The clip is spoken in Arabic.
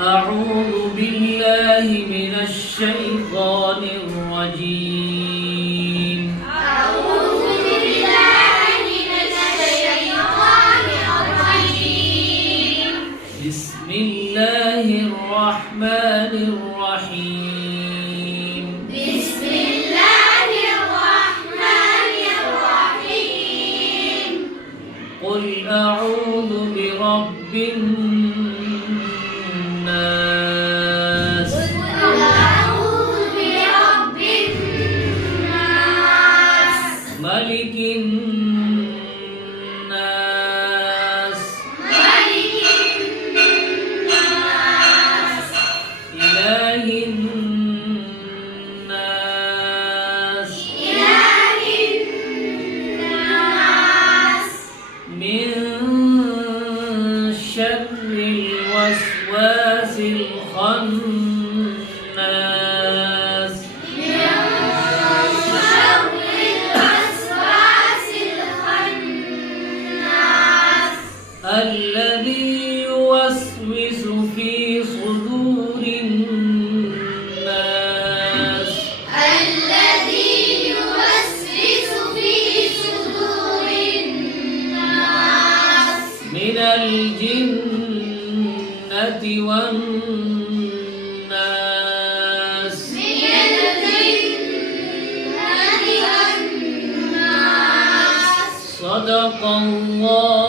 أعوذ بالله من الشيطان الرجيم. أعوذ بالله من الشيطان الرجيم. بسم الله الرحمن الرحيم. بسم الله الرحمن الرحيم. قل أعوذ برب الناس. قل أعوذ برب الناس. ملك الناس. ملك الناس. إله الناس. إله الناس. من شر الوسواس الخناس. من شر الوسواس الخناس. الذي يوسوس في صدور الناس. الذي يوسوس في صدور الناس. من الجنة والناس. من الجنة والناس. صدق الله